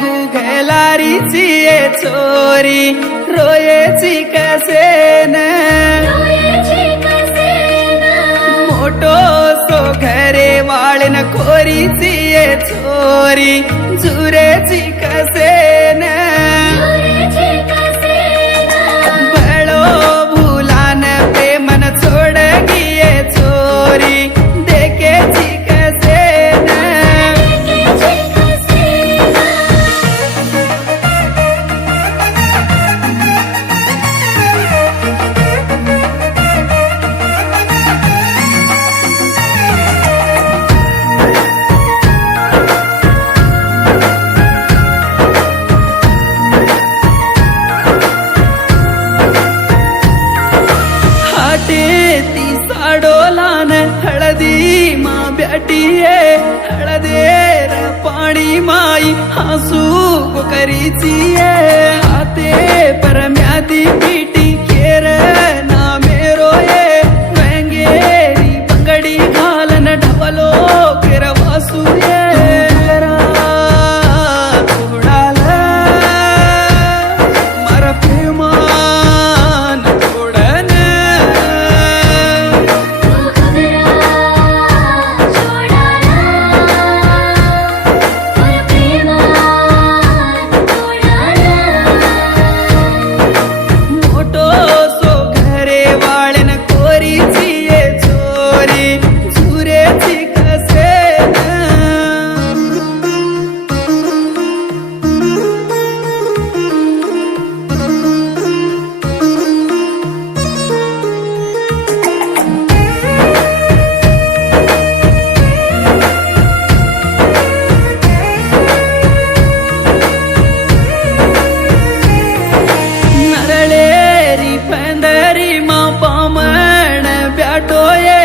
गुघलारीची ये चोरी रोयेची कसेन मोठो सो घरे वाळन खोरीची ये चोरी जुरेची कसेन बळो भूलान प्रेमन छोड़ गिये चोरी देखेची कसेन ती साडोलान हळदी मा ब्याटिये हळदेर पाणी माई हसू करीची हाते परम्यादी पीटी खेर ना मेरो ये वेंगेरी बंगडी घालन ढवलो फिर वासू ये उडाल मर प्रेमान तोडन मोठो सो घरे वाळन कोरीची ये चोरी झुरेची कसेन नरळेरी पंदरी मा पामण ब्याटोये